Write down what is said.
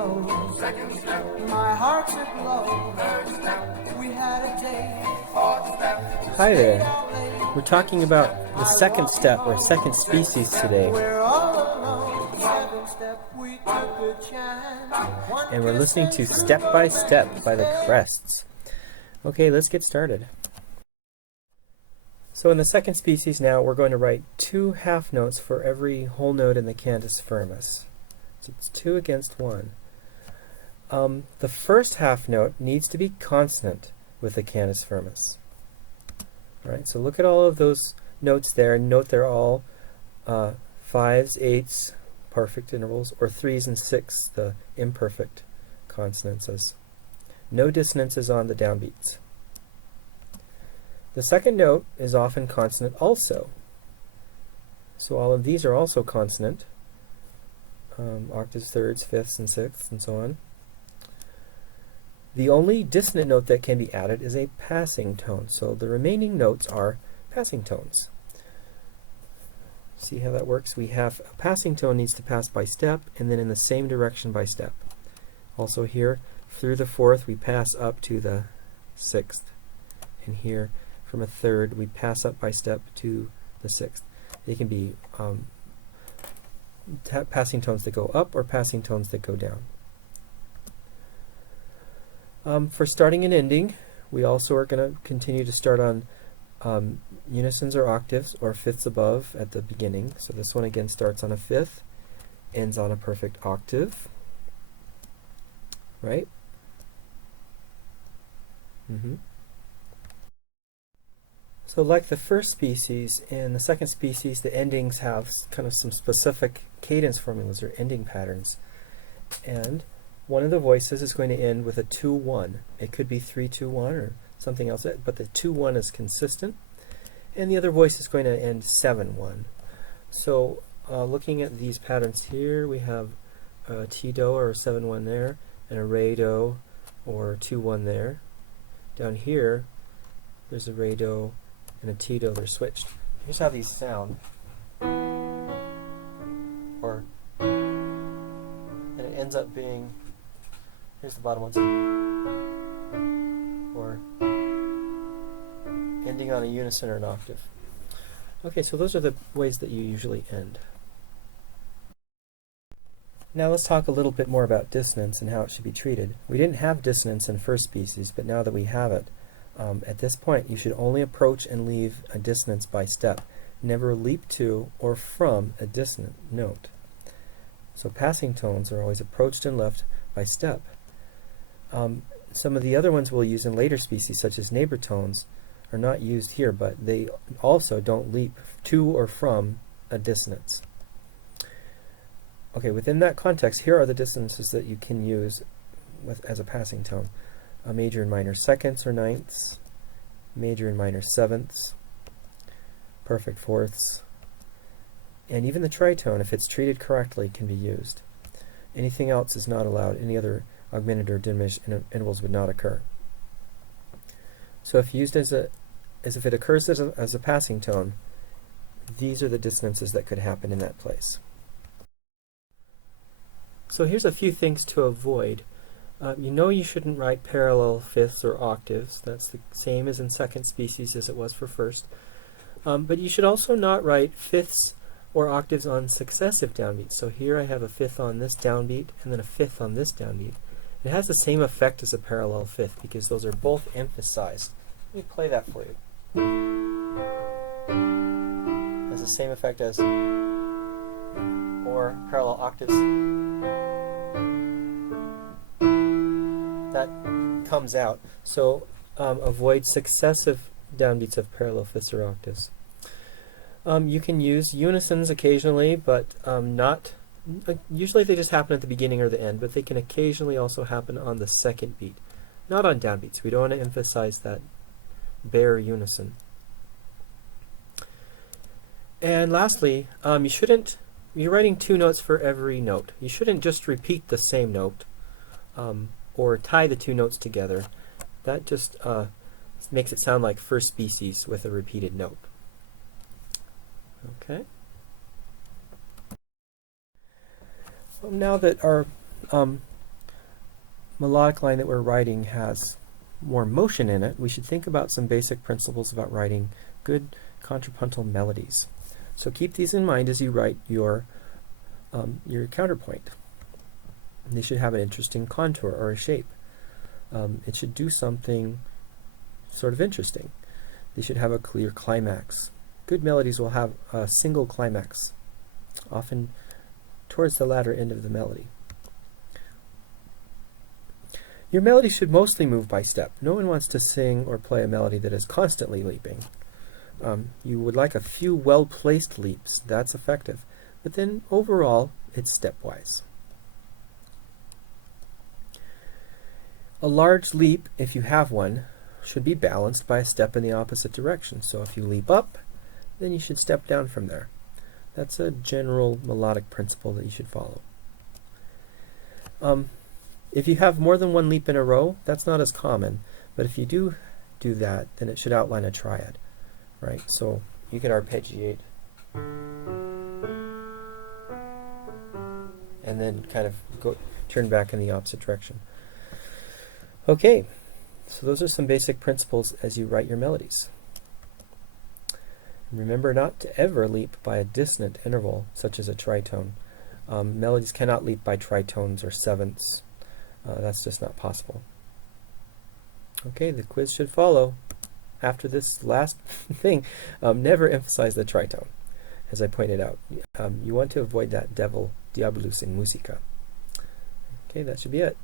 goes. Second step. My heart's aglow. Third step. We had a date. Fourth step. Hi there. We're talking about the second step or second species today. We're all alone. Seventh step. We took a chance. And we're listening to Step by Step by the Crests. Okay, let's get started. So in the second species now, we're going to write 2 half notes for every whole note in the cantus firmus. So it's 2 against 1. The first half note needs to be consonant with the cantus firmus. All right, so look at all of those notes there, and note they're all 5s, 8s, perfect intervals, or 3s and 6s, the imperfect consonances. No dissonances on the downbeats. The second note is often consonant also. So all of these are also consonant. Octaves, thirds, fifths, and sixths, and so on. The only dissonant note that can be added is a passing tone. So the remaining notes are passing tones. See how that works? We have a passing tone needs to pass by step, and then in the same direction by step. Also here, through the fourth, we pass up to the sixth. And here, from a third, we pass up by step to the sixth. They can be passing tones that go up or passing tones that go down. For starting and ending, we also are going to continue to start on unisons or octaves or fifths above at the beginning. So this one again starts on a fifth, ends on a perfect octave, right? So like the first species, in the second species, the endings have kind of some specific cadence formulas or ending patterns. And one of the voices is going to end with a 2-1. It could be 3-2-1 or something else, but the 2-1 is consistent. And the other voice is going to end 7-1. So looking at these patterns here, we have a T-do or a 7-1 there, and a re-do or 2-1 there. Down here, there's a re-do and a T-do. They're switched. Here's how these sound. Or, and it ends up being, here's the bottom ones, or ending on a unison or an octave. Okay, so those are the ways that you usually end. Now let's talk a little bit more about dissonance and how it should be treated. We didn't have dissonance in first species, but now that we have it, at this point you should only approach and leave a dissonance by step. Never leap to or from a dissonant note. So passing tones are always approached and left by step. Some of the other ones we'll use in later species, such as neighbor tones, are not used here, but they also don't leap to or from a dissonance. Okay, within that context, here are the dissonances that you can use as a passing tone. A major and minor seconds or ninths, major and minor sevenths, perfect fourths, and even the tritone, if it's treated correctly, can be used. Anything else is not allowed. Any other augmented or diminished intervals would not occur. So if used as if it occurs as a passing tone, these are the dissonances that could happen in that place. So here's a few things to avoid. You know you shouldn't write parallel fifths or octaves. That's the same as in second species as it was for first. But you should also not write fifths or octaves on successive downbeats. So here I have a fifth on this downbeat and then a fifth on this downbeat. It has the same effect as a parallel fifth because those are both emphasized. Let me play that for you. It has the same effect as or parallel octaves. That comes out. So avoid successive downbeats of parallel fifths or octaves. You can use unisons occasionally, but not usually they just happen at the beginning or the end, but they can occasionally also happen on the second beat, not on downbeats. We don't want to emphasize that bare unison. And lastly, you're writing 2 notes for every note. You shouldn't just repeat the same note or tie the 2 notes together. That just makes it sound like first species with a repeated note. Okay. Well, now that our melodic line that we're writing has more motion in it, we should think about some basic principles about writing good contrapuntal melodies. So keep these in mind as you write your counterpoint. They should have an interesting contour or a shape. It should do something sort of interesting. They should have a clear climax. Good melodies will have a single climax, often towards the latter end of the melody. Your melody should mostly move by step. No one wants to sing or play a melody that is constantly leaping. You would like a few well-placed leaps. That's effective. But then overall, it's stepwise. A large leap, if you have one, should be balanced by a step in the opposite direction. So if you leap up, then you should step down from there. That's a general melodic principle that you should follow. If you have more than one leap in a row, that's not as common. But if you do that, then it should outline a triad, right? So you can arpeggiate and then kind of turn back in the opposite direction. Okay, so those are some basic principles as you write your melodies. Remember not to ever leap by a dissonant interval, such as a tritone. Melodies cannot leap by tritones or sevenths. That's just not possible. Okay, the quiz should follow. After this last thing, never emphasize the tritone, as I pointed out. You want to avoid that devil, diabolus in musica. Okay, that should be it.